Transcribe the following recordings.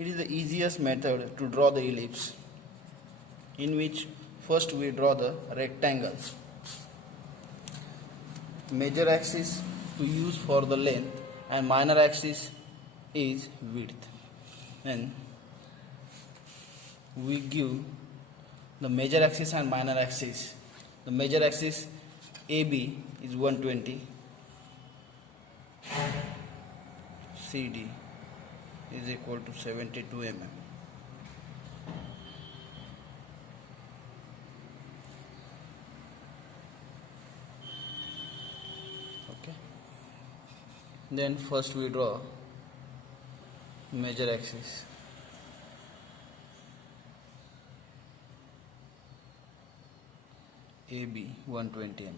It is the easiest method to draw the ellipse, in which first we draw the rectangle. Major axis to use for the length and minor axis is width. And we give the major axis and minor axis. The major axis AB is 120, CD is equal to 72 mm. Okay. Then first we draw major axis. AB 120 mm.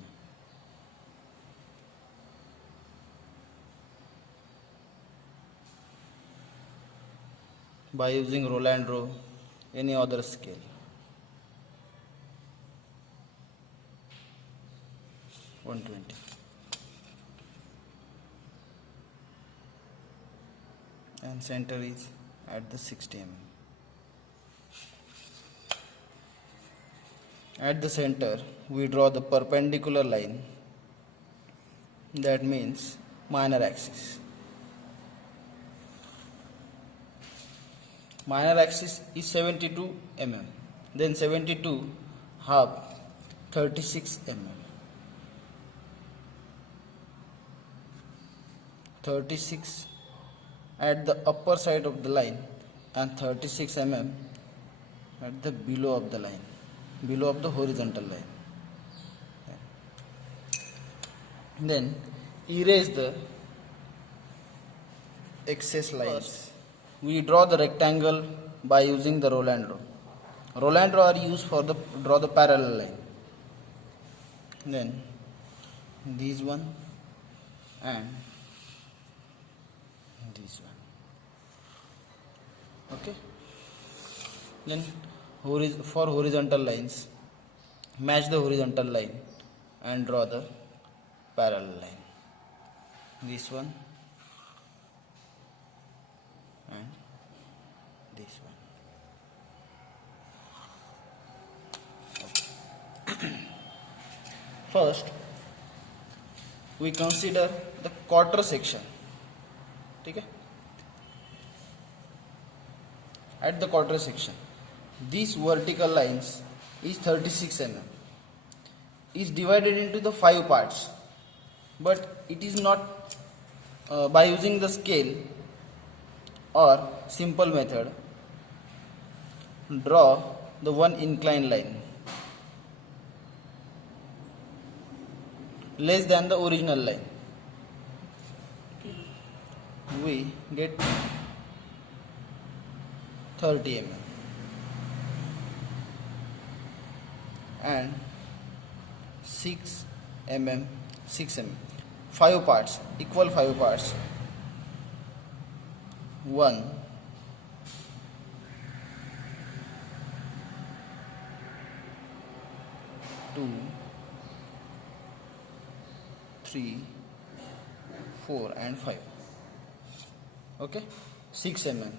By using Roland Rowe, any other scale. (120). And center is at the 60 mm. At the center, we draw the perpendicular line, that means minor axis. Minor axis is 72 mm. Then 72 half 36 mm. 36 at the upper side of the line and 36 mm at the below of the line, below of the horizontal line. Then erase the excess lines. We draw the rectangle by using the Roland Rowe. Roland Rowe are used for the draw the parallel line. Then this one and this one. Okay. Then for horizontal lines, match the horizontal line and draw the parallel line. This one and this one. Okay. First, we consider the quarter section. Okay? At the quarter section, these vertical lines is 36 mm. Is divided into the 5 parts, but it is not by using the scale or simple method. Draw the one inclined line less than the original line. We get 30 mm and 6 mm, 5 parts, equal 5 parts. 1, 2, 3, 4 and 5. Okay, 6 mm.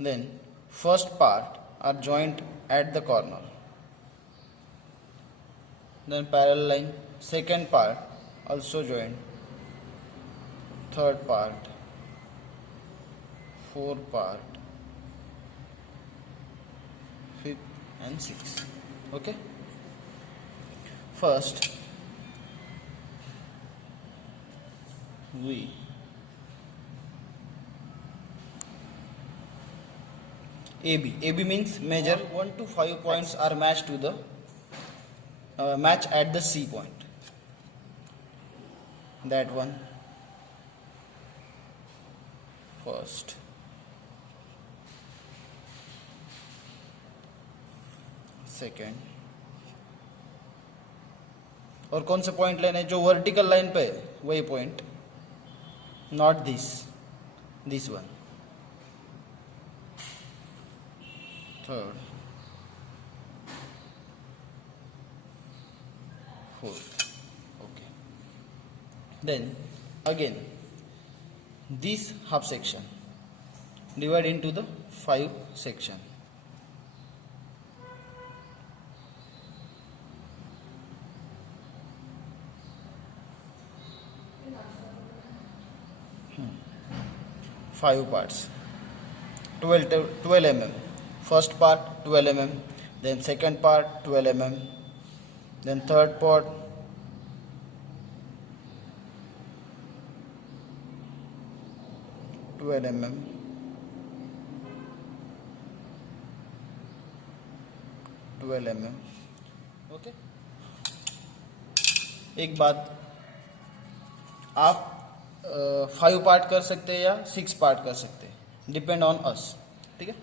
Then first part are joined at the corner. Then parallel line, second part also joined, third part, fourth part, fifth and sixth. Okay. First, we AB means measure 1 to 5 points are matched to the match at the C point. That one first, second, और कौन से point लेने जो vertical line पे वही point, not this one. Third, fourth. Okay. Then again this half section divide into the 5 section. Five parts. 12 mm. First part 12 mm, then second part 12 mm, then third part 12 mm, okay. एक बात, आप 5 part कर सकते हैं या 6 part कर सकते हैं, डिपेंड ऑन अस, ठीक है,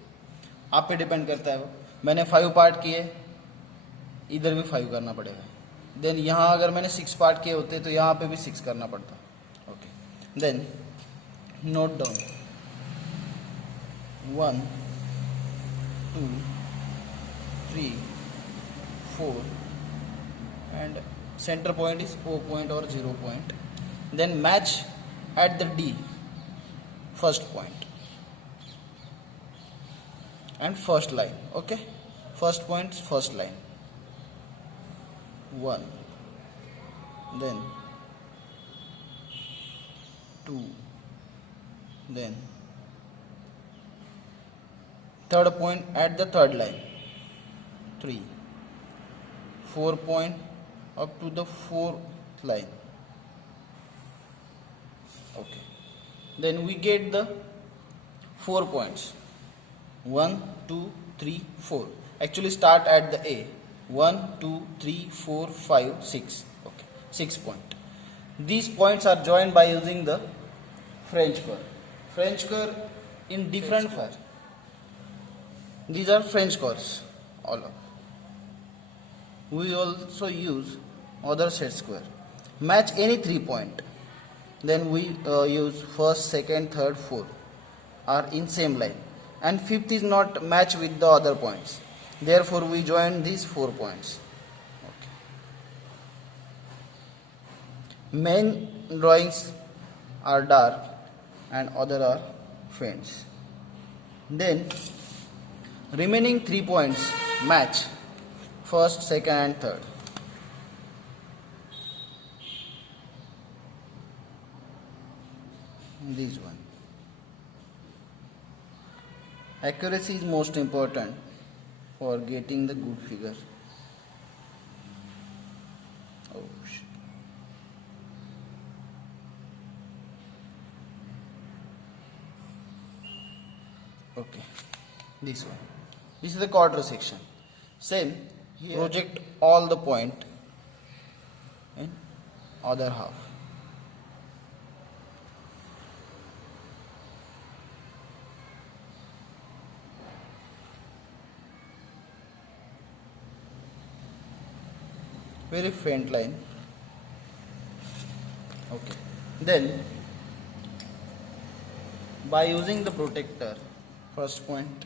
आप पे डिपेंड करता है वो। मैंने 5 पार्ट किए, इधर भी 5 करना पड़ेगा। देन यहाँ अगर मैंने 6 पार्ट किए होते तो यहाँ पे भी 6 करना पड़ता, okay. Then note down 1 2 3 4 and center point is O point or 0 point. Then match at the D, first point and first line, okay, first point, first line 1, then 2, then third point at the third line 3, 4 point up to the 4th line, okay. Then we get the 4 points 1 2 3 4. Actually start at the A, 1 2 3 4 5 6, okay, 6 point. These points are joined by using the French curve. French curve in different fire. These are French curves all of. We also use other set square. Match any 3 point. Then we use first, second, third, fourth are in same line, and fifth is not match with the other points. Therefore, we join these 4 points. Okay. Main drawings are dark and other are faints. Then remaining 3 points match first, second and third. This one. Accuracy is most important for getting the good figure. Oh shit. Okay, this one. This is the quarter section. Same, here project all the point in other half. Very faint line, okay. Then by using the protector, first point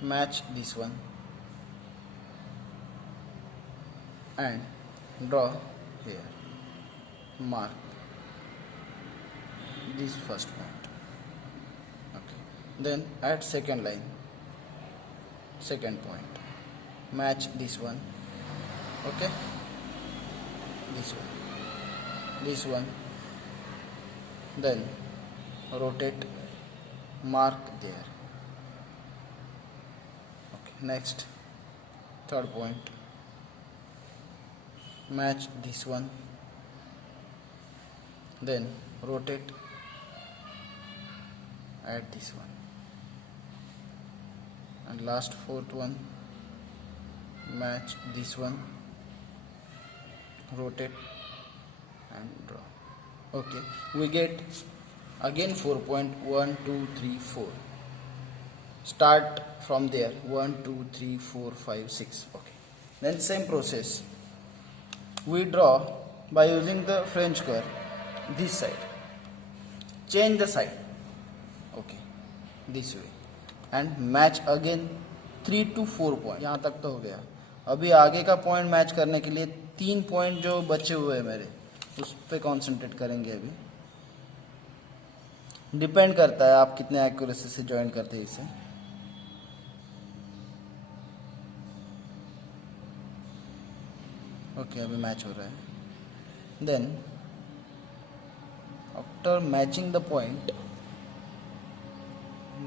match this one and draw here, mark this first point, okay. Then at second line, second point match this one, okay, this one, then rotate, mark there, okay. Next third point match this one, then rotate at this one, and last fourth one match this one, rotate and draw, okay. We get again 4 point 1 2 3 4. Start from there 1 2 3 4 5 6, okay. Then same process we draw by using the French curve this side, change the side, okay, this way, and match again 3 to 4 point. यहाँ तक तो हो गया। अभी आगे का point match करने के लिए 3 पॉइंट जो बचे हुए हैं मेरे, उस पे कंसंट्रेट करेंगे अभी। डिपेंड करता है आप कितने एक्यूरेसी से ज्वाइन करते हैं इसे। ओके अभी मैच हो रहा है। Then after matching the point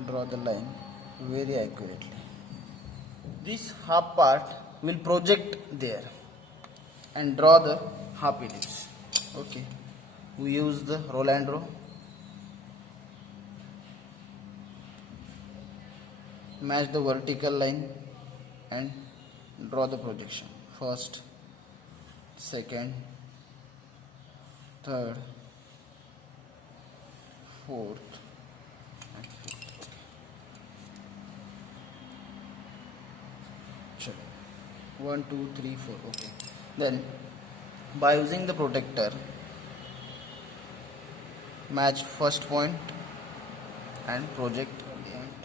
draw the line very accurately. This half part will project there and draw the half ellipse. Okay, we use the Roland draw. Match the vertical line and draw the projection. First, second, third, fourth, and fifth. Okay. 1, 2, 3, 4. Okay. Then, by using the protector, match first point and project the point.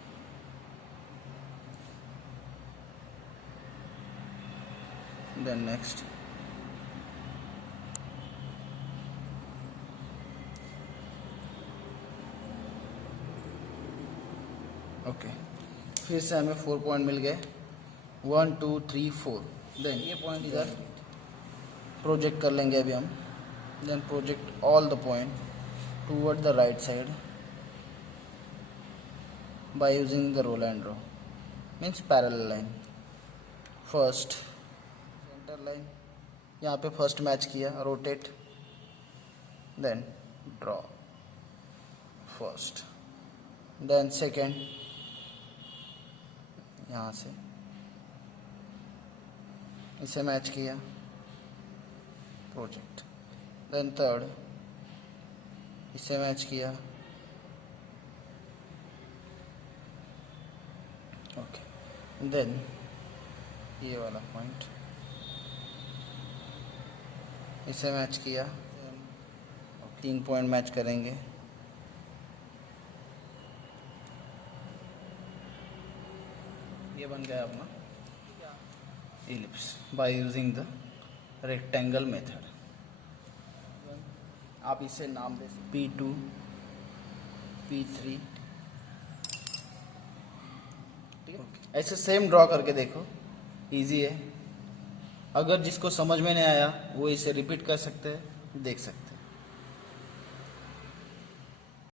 Then next. Okay फिर से हमें 4 point मिल गए 1 2 3 4। Then ये point इधर project कर लेंगे अभी हम। Then project all the point toward the right side by using the रोलैंड draw means parallel line. First centre line यहाँ पे फर्स्ट मैच किया, rotate, then draw first, then second यहाँ से इसे मैच किया, प्रोजेक्ट, देन थर्ड इसे match किया, ओके, देन ये वाला पॉइंट इसे मैच किया, 3 पॉइंट मैच करेंगे। ये बन गया अपना ellipse bye using the rectangle method. आप इसे नाम दे सकते P2 P3, ठीक है। ऐसे सेम ड्रॉ करके देखो, इजी है। अगर जिसको समझ में नहीं आया वो इसे रिपीट कर सकते हैं, देख सकते हैं।